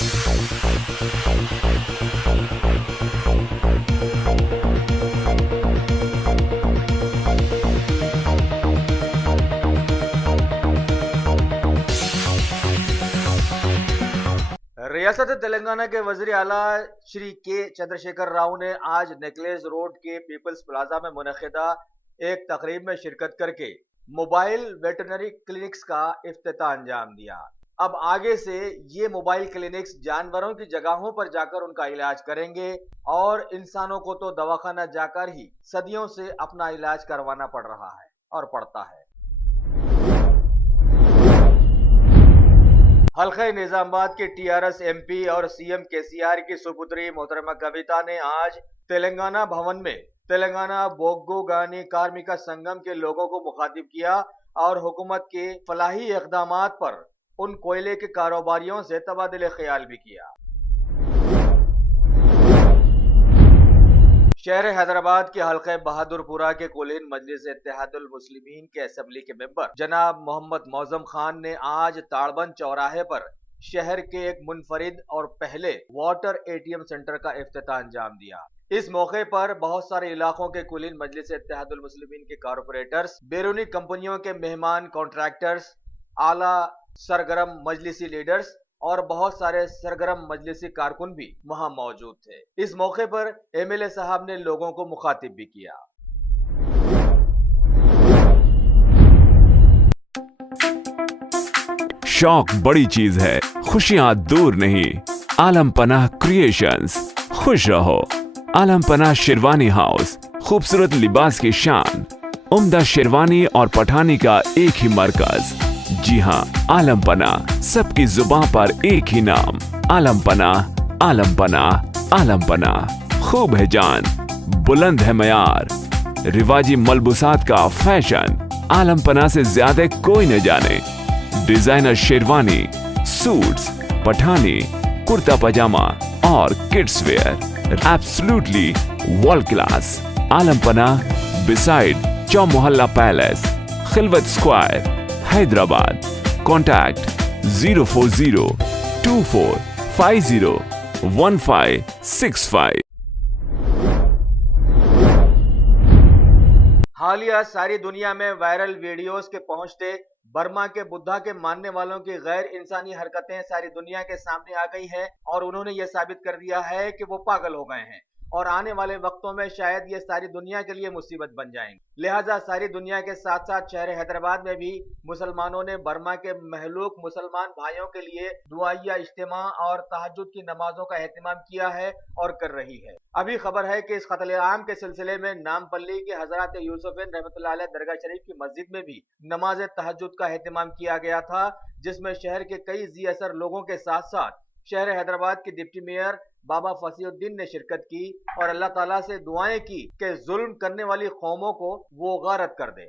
ریاست تلنگانہ کے وزیر اعلیٰ شری کے چندرشیکھر راؤ نے آج نیکلیس روڈ کے پیپلز پلازا میں منعقدہ ایک تقریب میں شرکت کر کے موبائل ویٹرنری کلینکس کا افتتاح انجام دیا۔ اب آگے سے یہ موبائل کلینکس جانوروں کی جگہوں پر جا کر ان کا علاج کریں گے اور انسانوں کو تو دواخانہ جا کر ہی صدیوں سے اپنا علاج کروانا پڑ رہا ہے اور پڑتا ہے۔ حلقہ نظام آباد کے T R S M P اور سی ایم کے سی آر کی سپتری محترمہ کویتا نے آج تلنگانہ بھون میں تلنگانہ بوگو گانی کارمکا سنگم کے لوگوں کو مخاطب کیا اور حکومت کے فلاحی اقدامات پر ان کوئلے کے کاروباریوں سے تبادلہ خیال بھی کیا۔ شہر حیدرآباد کے حلقہ بہادر پورہ کے کلین مجلس اتحاد المسلمین کے اسمبلی کے ممبر جناب محمد معظم خان نے آج تاڑبند چوراہے پر شہر کے ایک منفرد اور پہلے water A T M centre کا افتتاح انجام دیا۔ اس موقع پر بہت سارے علاقوں کے کلین مجلس اتحاد المسلمین کے کارپوریٹرز، بیرونی کمپنیوں کے مہمان کانٹریکٹرز، اعلیٰ سرگرم مجلسی لیڈرز اور بہت سارے سرگرم مجلسی کارکن بھی وہاں موجود تھے۔ اس موقع پر ایم ایل اے صاحب نے لوگوں کو مخاطب بھی کیا۔ شوق بڑی چیز ہے، خوشیاں دور نہیں۔ عالم پناہ کریشنز، خوش رہو۔ عالم پناہ شیروانی ہاؤس، خوبصورت لباس کی شان، عمدہ شیروانی اور پٹھانی کا ایک ہی مرکز۔ جی ہاں، عالم پناہ، سب کی زباں پر ایک ہی نام، عالم پناہ، عالم پناہ، عالم پناہ۔ خوب ہے جان، بلند ہے معیار، رواجی ملبوسات کا فیشن، عالم پناہ سے زیادہ کوئی نہ جانے۔ ڈیزائنر شیروانی، سوٹس، پٹھانی، کرتا پاجامہ اور kids wear, absolutely world class. عالم پناہ beside چو محلہ پیلیس، خلوت اسکوائر، حیدرآباد۔ کانٹیکٹ 04024501565۔ حالیہ ساری دنیا میں وائرل ویڈیوز کے پہنچتے برما کے بدھا کے ماننے والوں کی غیر انسانی حرکتیں ساری دنیا کے سامنے آ گئی ہیں اور انہوں نے یہ ثابت کر دیا ہے کہ وہ پاگل ہو گئے ہیں اور آنے والے وقتوں میں شاید یہ ساری دنیا کے لیے مصیبت بن جائیں گے۔ لہٰذا ساری دنیا کے ساتھ ساتھ شہر حیدرآباد میں بھی مسلمانوں نے برما کے مہلوک مسلمان بھائیوں کے لیے دعائیہ اجتماع اور تہجد کی نمازوں کا اہتمام کیا ہے اور کر رہی ہے۔ ابھی خبر ہے کہ اس قتل عام کے سلسلے میں نامپلی کے حضرات یوسف رحمۃ اللہ علیہ درگاہ شریف کی مسجد میں بھی نماز تہجد کا اہتمام کیا گیا تھا، جس میں شہر کے کئی ذی اثر لوگوں کے ساتھ ساتھ شہر حیدرآباد کے ڈپٹی میئر بابا فصیح الدین نے شرکت کی اور اللہ تعالیٰ سے دعائیں کی کہ ظلم کرنے والی قوموں کو وہ غارت کر دے۔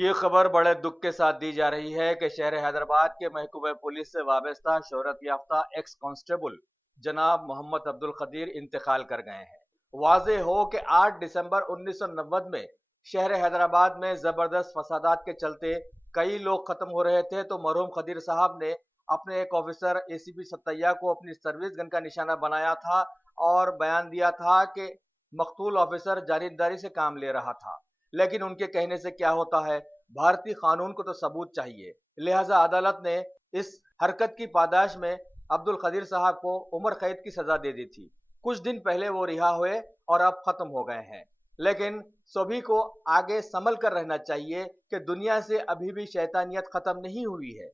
یہ خبر بڑے دکھ کے ساتھ دی جا رہی ہے کہ شہر حیدرآباد کے محکمہ پولیس سے وابستہ شہرت یافتہ ایکس کانسٹیبل جناب محمد عبد القدیر انتقال کر گئے ہیں۔ واضح ہو کہ 8 دسمبر 1990 میں شہر حیدرآباد میں زبردست فسادات کے چلتے کئی لوگ ختم ہو رہے تھے تو مرحوم قدیر صاحب نے اپنے ایک آفیسر اے سی پی ستیا کو اپنی سروس گن کا نشانہ بنایا تھا اور بیان دیا تھا کہ مقتول آفیسر جانبداری سے کام لے رہا تھا، لیکن ان کے کہنے سے کیا ہوتا ہے، بھارتی قانون کو تو ثبوت چاہیے۔ لہٰذا عدالت نے اس حرکت کی پاداش میں عبد القدیر صاحب کو عمر قید کی سزا دے دی تھی۔ کچھ دن پہلے وہ رہا ہوئے اور اب ختم ہو گئے ہیں، لیکن سبھی کو آگے سنبھل کر رہنا چاہیے کہ دنیا سے ابھی بھی شیطانیت ختم نہیں ہوئی ہے۔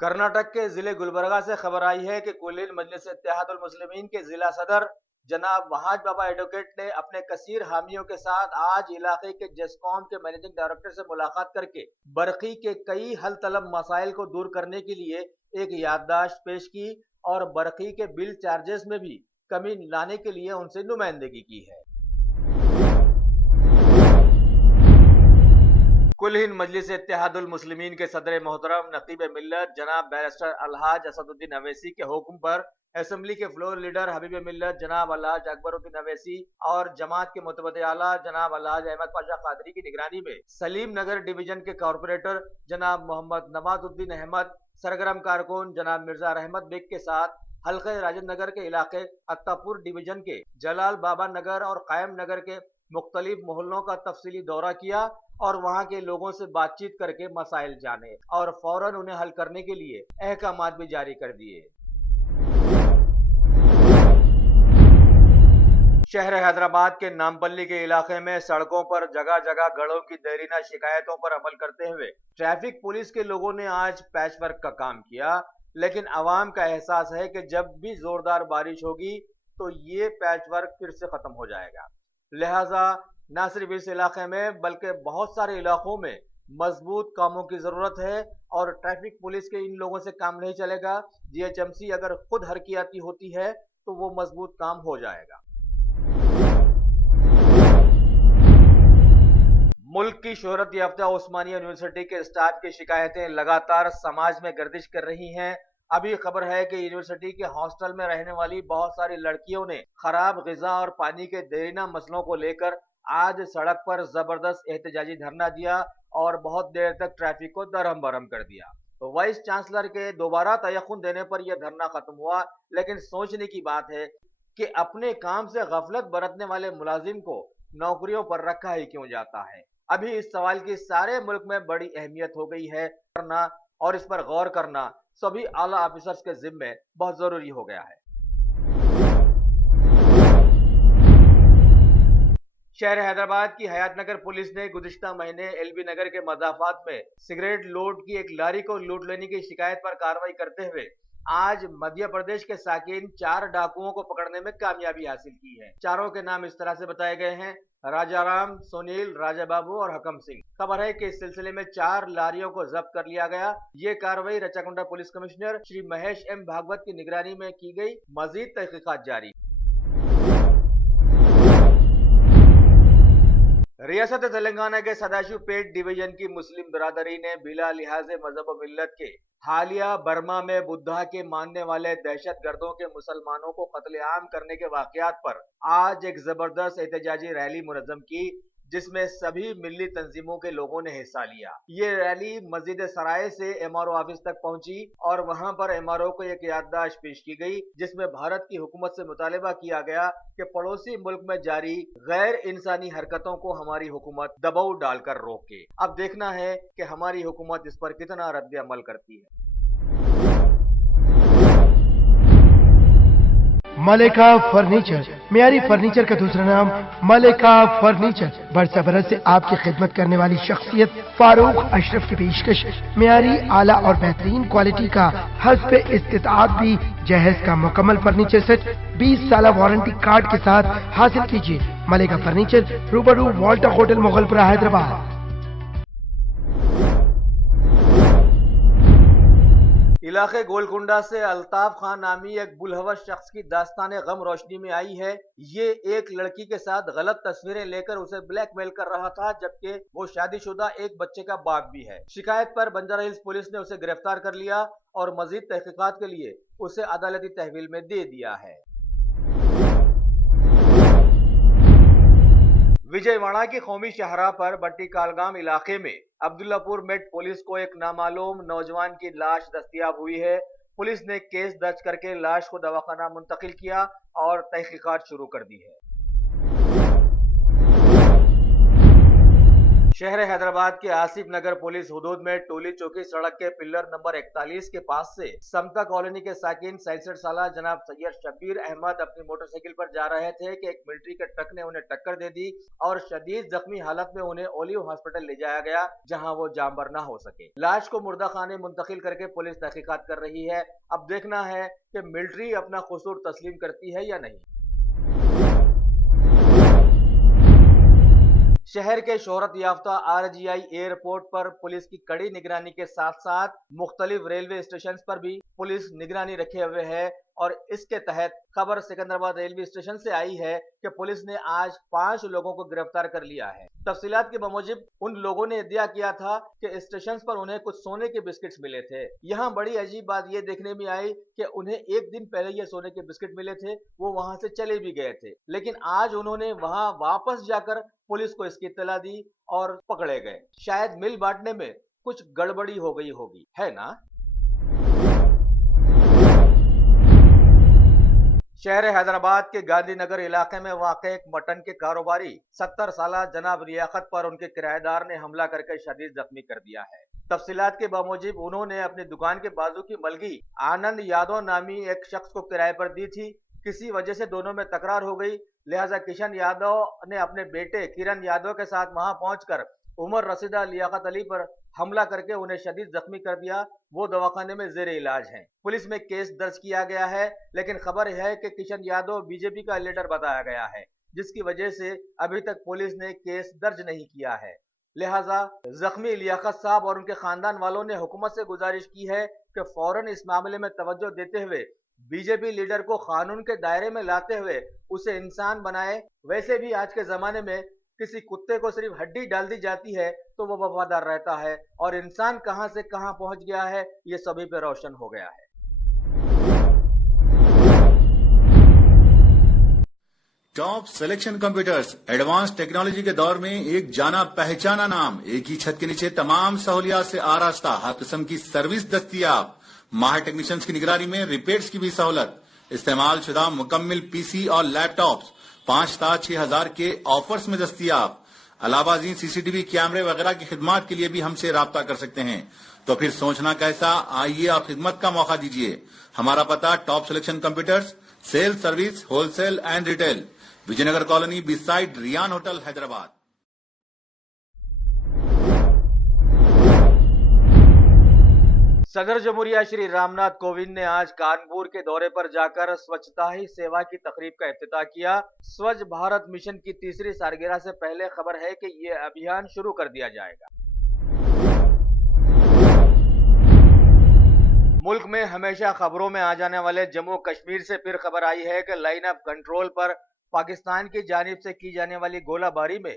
کرناٹک کے ضلع گلبرگہ سے خبر آئی ہے کہ کلین مجلس اتحاد المسلمین کے ضلع صدر جناب وہاج بابا ایڈوکیٹ نے اپنے کثیر حامیوں کے ساتھ آج علاقے کے جیسکام کے مینیجنگ ڈائریکٹر سے ملاقات کر کے برقی کے کئی حل طلب مسائل کو دور کرنے کے لیے ایک یادداشت پیش کی اور برقی کے بل چارجز میں بھی کمی لانے کے لیے ان سے نمائندگی کی ہے۔ کلین مجلس اتحاد المسلمین کے صدر محترم نقیب ملت جناب بیرسٹر الحاج اسد الدین اویسی کے حکم پر اسمبلی کے فلور لیڈر حبیب ملت جناب الحاج اکبر الدین اویسی اور جماعت کے متبادل اعلیٰ جناب الحاج احمد پاشا قادری کی نگرانی میں سلیم نگر ڈویژن کے کارپوریٹر جناب محمد نواز الدین احمد، سرگرم کارکن جناب مرزا رحمت بیگ کے ساتھ حلقہ راجن نگر کے علاقے اتاپور ڈویژن کے جلال بابا نگر اور قائم نگر کے مختلف محلوں کا تفصیلی دورہ کیا اور وہاں کے لوگوں سے بات چیت کر کے مسائل جانے اور فوراً انہیں حل کرنے کے لیے احکامات بھی جاری کر دیے۔ شہر حیدرآباد کے نامپلی کے علاقے میں سڑکوں پر جگہ جگہ گڑھوں کی دیرینہ شکایتوں پر عمل کرتے ہوئے ٹریفک پولیس کے لوگوں نے آج پیچ ورک کا کام کیا، لیکن عوام کا احساس ہے کہ جب بھی زوردار بارش ہوگی تو یہ پیچ ورک پھر سے ختم ہو جائے گا، لہٰذا نہ صرف اس علاقے میں بلکہ بہت سارے علاقوں میں مضبوط کاموں کی ضرورت ہے اور ٹریفک پولیس کے ان لوگوں سے کام نہیں چلے گا۔ GHMC اگر خود حرکیاتی ہوتی ہے تو وہ مضبوط کام ہو جائے گا۔ ملک کی شہرت یافتہ عثمانیہ یونیورسٹی کے اسٹاف کی شکایتیں لگاتار سماج میں گردش کر رہی ہیں۔ ابھی خبر ہے کہ یونیورسٹی کے ہاسٹل میں رہنے والی بہت ساری لڑکیوں نے خراب غذا اور پانی کے دیرینہ مسئلوں کو لے کر آج سڑک پر زبردست احتجاجی دھرنا دیا اور بہت دیر تک ٹریفک کو درہم برہم کر دیا۔ وائس چانسلر کے دوبارہ تیقن دینے پر یہ دھرنا ختم ہوا، لیکن سوچنے کی بات ہے کہ اپنے کام سے غفلت برتنے والے ملازم کو نوکریوں پر رکھا ہی کیوں جاتا ہے؟ ابھی اس سوال کی سارے ملک میں بڑی اہمیت ہو گئی ہے کرنا اور اس پر غور کرنا سبھی اعلیٰ آفیسرز کے ذمے بہت ضروری ہو گیا ہے۔ شہر حیدرآباد کی حیات نگر پولیس نے گزشتہ مہینے LB نگر کے مضافات میں سگریٹ لوڈ کی ایک لاری کو لوٹ لینے کی شکایت پر کارروائی کرتے ہوئے آج مدھیہ پردیش کے ساکن 4 ڈاکوؤں کو پکڑنے میں کامیابی حاصل کی ہے۔ چاروں کے نام اس طرح سے بتائے گئے ہیں: راجا رام، سنیل، راجا بابو اور حکم سنگھ۔ خبر ہے کہ اس سلسلے میں 4 لاریوں کو ضبط کر لیا گیا۔ یہ کارروائی رچاکنڈا پولیس کمشنر شری مہیش M بھاگوت کی نگرانی میں کی گئی، مزید تحقیقات جاری۔ ریاست تلنگانہ کے سداشیو پیٹ ڈویژن کی مسلم برادری نے بلا لحاظ مذہب و ملت کے حالیہ برما میں بدھا کے ماننے والے دہشت گردوں کے مسلمانوں کو قتل عام کرنے کے واقعات پر آج ایک زبردست احتجاجی ریلی منظم کی، جس میں سبھی ملی تنظیموں کے لوگوں نے حصہ لیا۔ یہ ریلی مسجد سرائے سے MRO آفس تک پہنچی اور وہاں پر MRO کو ایک یادداشت پیش کی گئی، جس میں بھارت کی حکومت سے مطالبہ کیا گیا کہ پڑوسی ملک میں جاری غیر انسانی حرکتوں کو ہماری حکومت دباؤ ڈال کر روکے۔ اب دیکھنا ہے کہ ہماری حکومت اس پر کتنا رد عمل کرتی ہے۔ ملکہ فرنیچر، معیاری فرنیچر کا دوسرا نام ملکہ فرنیچر، برسہ برس سے آپ کی خدمت کرنے والی شخصیت فاروق اشرف کی پیشکش معیاری اعلیٰ اور بہترین کوالٹی کا حسب استطاعت بھی جہیز کا مکمل فرنیچر سیٹ 20 سالہ وارنٹی کارڈ کے ساتھ حاصل کیجیے۔ ملکہ فرنیچر، روبرو والٹر ہوٹل مغل پورہ، حیدرآباد۔ علاقے گولکنڈا سے الطاف خان نامی ایک بلہوس شخص کی داستان غم روشنی میں آئی ہے۔ یہ ایک لڑکی کے ساتھ غلط تصویریں لے کر اسے بلیک میل کر رہا تھا، جبکہ وہ شادی شدہ ایک بچے کا باپ بھی ہے۔ شکایت پر بنجارہ ہلز پولیس نے اسے گرفتار کر لیا اور مزید تحقیقات کے لیے اسے عدالتی تحویل میں دے دیا ہے۔ وجے واڑہ کی قومی شاہراہ پر بٹی کالگام علاقے میں عبداللہ پور میٹ پولیس کو ایک نامعلوم نوجوان کی لاش دستیاب ہوئی ہے۔ پولیس نے کیس درج کر کے لاش کو دواخانہ منتقل کیا اور تحقیقات شروع کر دی ہے۔ شہر حیدرآباد کے آصف نگر پولیس حدود میں ٹولی چوکی سڑک کے پلر نمبر 41 کے پاس سے سمتا کالونی کے ساکن 66 سالہ جناب سید شبیر احمد اپنی موٹر سائیکل پر جا رہے تھے کہ ایک ملٹری کے ٹرک نے انہیں ٹکر دے دی اور شدید زخمی حالت میں انہیں اولیو ہاسپٹل لے جایا گیا، جہاں وہ جانبر نہ ہو سکے۔ لاش کو مردہ خانے منتقل کر کے پولیس تحقیقات کر رہی ہے۔ اب دیکھنا ہے کہ ملٹری اپنا قصور تسلیم کرتی ہے یا نہیں۔ شہر کے شہرت یافتہ RGI ایئرپورٹ پر پولیس کی کڑی نگرانی کے ساتھ ساتھ مختلف ریلوے اسٹیشنز پر بھی پولیس نگرانی رکھے ہوئے ہے اور اس کے تحت خبر سکندرآباد ریلوے اسٹیشن سے آئی ہے کہ پولیس نے آج 5 لوگوں کو گرفتار کر لیا ہے۔ تفصیلات کے بموجب ان لوگوں نے ادعا کیا تھا کہ اسٹیشن پر انہیں کچھ سونے کے بسکٹس ملے تھے۔ یہاں بڑی عجیب بات یہ دیکھنے میں آئی کہ انہیں ایک دن پہلے یہ سونے کے بسکٹ ملے تھے، وہ وہاں سے چلے بھی گئے تھے، لیکن آج انہوں نے وہاں واپس جا کر پولیس کو اس کی اطلاع دی اور پکڑے گئے۔ شاید مل بانٹنے میں کچھ گڑبڑی ہو گئی ہوگی، ہے نا؟ شہر حیدرآباد کے گاندھی نگر علاقے میں واقع ایک مٹن کے کاروباری 70 سالہ جناب لیاقت پر ان کے کرایہ دار نے حملہ کر کے شدید زخمی کر دیا ہے۔ تفصیلات کے بموجب انہوں نے اپنی دکان کے بازو کی ملکی آنند یادو نامی ایک شخص کو کرائے پر دی تھی۔ کسی وجہ سے دونوں میں تکرار ہو گئی، لہٰذا کشن یادو نے اپنے بیٹے کرن یادو کے ساتھ وہاں پہنچ کر عمر رسیدہ لیاقت علی پر حملہ کر کے انہیں شدید زخمی کر دیا۔ وہ دواخانے میں زیر علاج ہیں۔ پولیس میں کیس درج کیا گیا ہے، لیکن خبر ہے کہ کشن یادو بی جے پی کا لیڈر بتایا گیا ہے، جس کی وجہ سے ابھی تک پولیس نے کیس درج نہیں کیا ہے۔ لہٰذا زخمی لیاقت صاحب اور ان کے خاندان والوں نے حکومت سے گزارش کی ہے کہ فوراً اس معاملے میں توجہ دیتے ہوئے بی جے پی لیڈر کو قانون کے دائرے میں لاتے ہوئے اسے انسان بنائے۔ ویسے بھی آج کے زمانے میں کسی کتے کو صرف ہڈی ڈال دی جاتی ہے تو وہ وفادار رہتا ہے، اور انسان کہاں سے کہاں پہنچ گیا ہے یہ سبھی پہ روشن ہو گیا ہے۔ Top selection computers advance technology کے دور میں ایک جانا پہچانا نام، ایک ہی چھت کے نیچے تمام سہولیات سے آراستہ، ہر قسم کی سروس دستیاب، ماہر ٹیکنیشینز کی نگرانی میں ریپیئرز کی بھی سہولت، استعمال شدہ مکمل پی سی اور لیپ ٹاپس 5 تا 6,000 کے آفرز میں دستیاب۔ علاوہ ازیں سی سی ٹی وی کیمرے وغیرہ کی خدمات کے لیے بھی ہم سے رابطہ کر سکتے ہیں۔ تو پھر سوچنا کیسا، آئیے اور خدمت کا موقع دیجیے۔ ہمارا پتہ top selection computers, sale service, wholesale and retail, Vijay Nagar colony beside Ryan hotel, Hyderabad. صدر جمہوریہ شری رام ناتھ کووند نے آج کانپور کے دورے پر جا کر سوچھتا ہی سیوا کی تقریب کا افتتاح کیا۔ سوچھ بھارت مشن کی تیسری سالگرہ سے پہلے خبر ہے کہ یہ ابھیان شروع کر دیا جائے گا۔ ملک میں ہمیشہ خبروں میں آ جانے والے جموں کشمیر سے پھر خبر آئی ہے کہ لائن آف کنٹرول پر پاکستان کی جانب سے کی جانے والی گولہ باری میں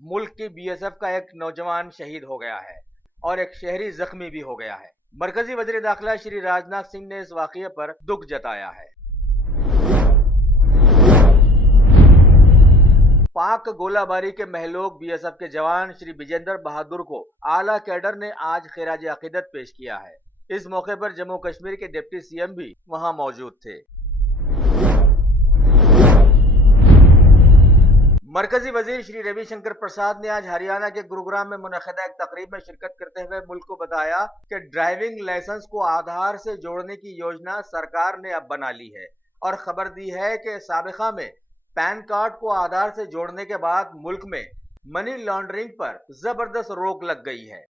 ملک کی بی ایس ایف کا ایک نوجوان شہید ہو گیا ہے اور ایک شہری زخمی بھی ہو گیا ہے۔ مرکزی وزیر داخلہ شری راجناتھ سنگھ نے اس واقعے پر دکھ جتایا ہے۔ پاک گولہ باری کے مہلوک بی ایس ایف کے جوان شری وجیندر بہادر کو اعلیٰ کیڈر نے آج خراج عقیدت پیش کیا ہے۔ اس موقع پر جموں کشمیر کے ڈپٹی سی ایم بھی وہاں موجود تھے۔ مرکزی وزیر شری روی شنکر پرساد نے آج ہریانہ کے گروگرام میں منعقدہ ایک تقریب میں شرکت کرتے ہوئے ملک کو بتایا کہ ڈرائیونگ لائسنس کو آدھار سے جوڑنے کی یوجنا سرکار نے اب بنا لی ہے، اور خبر دی ہے کہ سابقہ میں پین کارڈ کو آدھار سے جوڑنے کے بعد ملک میں منی لانڈرنگ پر زبردست روک لگ گئی ہے۔